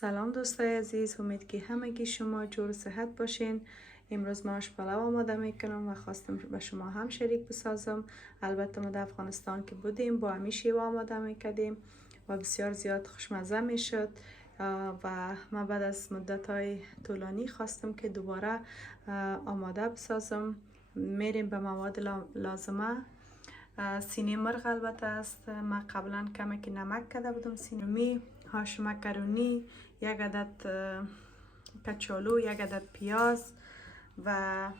سلام دوستای عزیز، امید که همگی شما جور و صحت باشین. امروز ما آش پلو آماده میکنم و خواستم به شما هم شریک بسازم. البته ما در افغانستان که بودیم با همین شیوه آماده میکردیم و بسیار زیاد خوشمزه میشد و ما بعد از مدت های طولانی خواستم که دوباره آماده بسازم. میریم به مواد لازمه. سینه مرغ البته است. من قبلا کمی که نمک کرده بودم. سینه هاش مکرونی، یک عدد کچالو، یک عدد پیاز و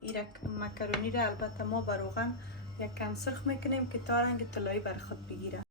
ایرک مکرونی را البته ما بر روغن یک کم سرخ میکنیم که تا رنگ طلایی بر خود بگیره.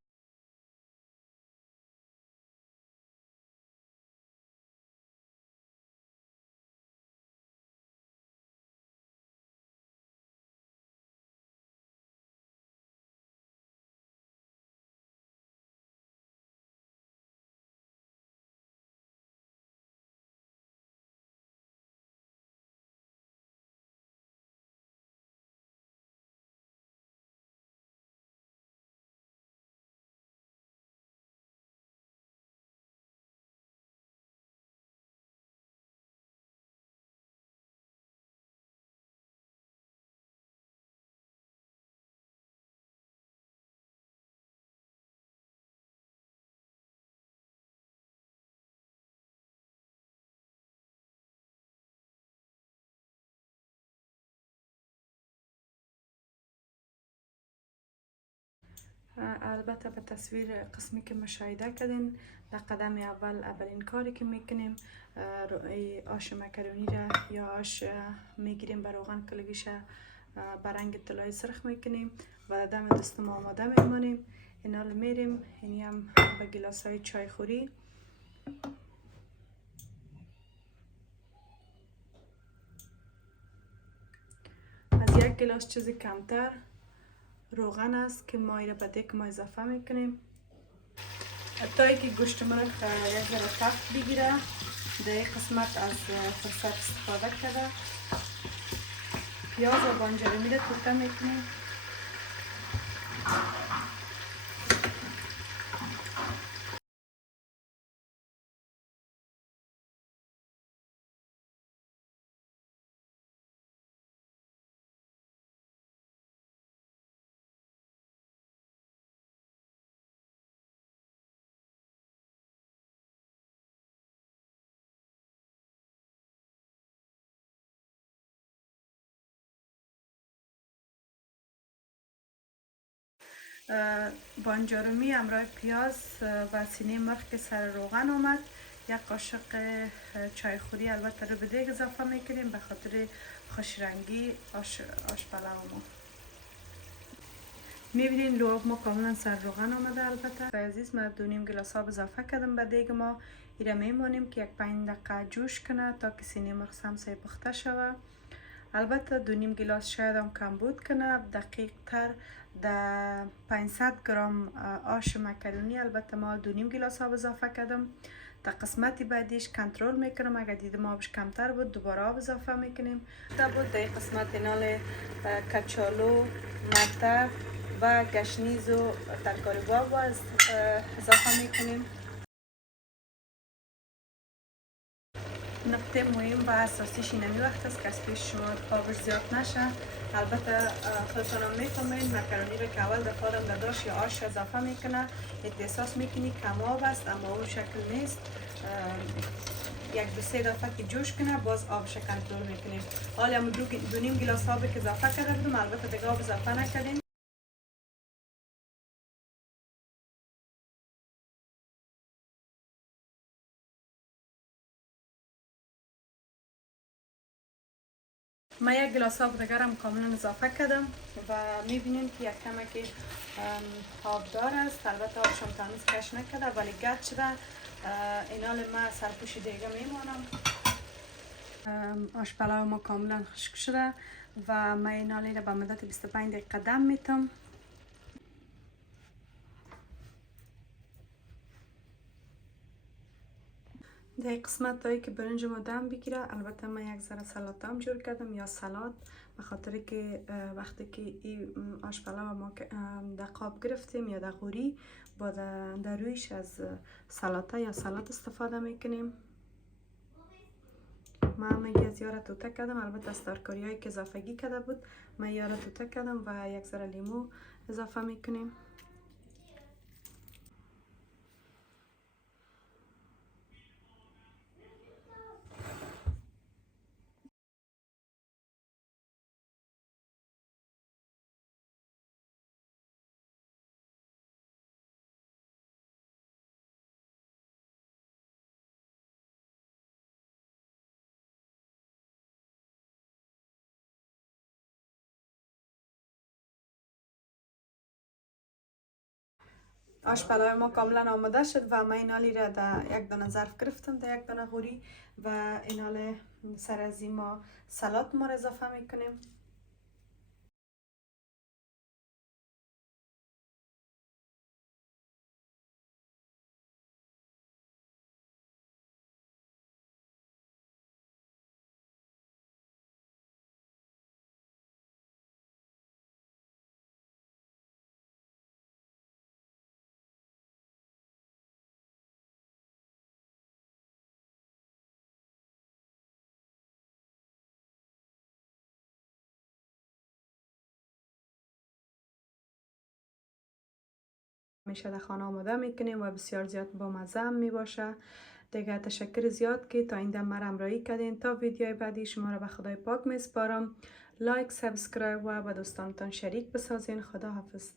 البته به تصویر قسمی که مشاهده کردین، در قدم اولین کاری که میکنیم آش مکرونی را یا آش میگیریم بر روغن کلگیش به رنگ طلایی سرخ میکنیم و دم دستم آماده میمانیم. اینا رو میریم، اینی هم به گلاس های چای خوری. از یک گلاس چیزی کمتر روغن است که ما ایره به دیگ ما اضافه میکنیم تا که گوشت مرغ یک ذره تفت بگیره. در این قسمت از فرصت استفاده کرده پیاز و بانجانی را کوفته میکنیم. بانجارومی همراه پیاز و سینه مرغ که سر روغن آمد، یک قاشق چایخوری البته رو به دیگ اضافه میکنیم به خاطر خوش رنگی آش پلو ما. میبینین لعاب ما کاملا سر روغن آمده. البته عزیز ما 2.5 گلاس آب اضافه کردم به دیگ ما. ایره میمانیم که یک 5 دقیقه جوش کنه تا که سینه مرغ سمسه پخته شود. البته 2.5 گلاس شاید هم کم بود کنه. دقیق تر در 500 گرم آش مکرونی البته ما 2.5 گلاس آب اضافه کردم. در قسمتی بعدیش کنترل میکنم، اگر دیدم آبش کمتر بود دوباره آب اضافه میکنیم. در قسمت اینال کچالو، مته و گشنیز و ترکاری باب اضافه میکنیم. نقطه مهم و اساسیش اینمی وقت است که از پیش شما آبش زیاد نشه. البته خودتون هم میفهمین مکرونی رو که اول دفعه آدم در داش یا آش اضافه میکنه احساس میکنی کم آب است، اما اون شکل نیست. یک دو سه دفعه که جوش کنه باز آبش کنترل میکنیم. حالا هم 2.5 گلاس آب که اضافه کرده بودم، البته دیگه آب اضافه نکردیم. ما یک گلاس آب دیگر هم کاملا اضافه کردم و میبینیم که یک کمه که آبدار است. البته آبش هم تمیز کش نکرده ولی گرد شده. اینال ما سرپوش دیگه میمانم. آش پلو ما کاملا خشک شده و من این نالی را به مدت 25 دقیقه دم میتم. در قسمت هایی که برنج ما دم بگیره، البته من یک ذره سلات هم جور کردم یا سلات، به خاطر که وقتی که این آش پلو ما در قاب گرفتیم یا در غوری با در رویش از سلاته یا سلات استفاده میکنیم. من میگه از یاره توته کردم، البته از ترکاری هایی که اضافگی کرده بود من یاره توته کردم و یک ذره لیمو اضافه میکنیم. آش پلو ما کاملا آماده شد و من اینالی را در یک دانه ظرف گرفتم، در یک دانه غوری، و اینال سر از ما سلات ما را اضافه میکنیم. میشه در خانه آماده میکنیم و بسیار زیاد با مزه هم میباشه. دیگه تشکر زیاد که تا این دم مرا همراهی کردین. تا ویدیوی بعدی شما را به خدای پاک میسپارم. لایک، سابسکرایب و با دوستانتان شریک بسازین. خدا حافظ.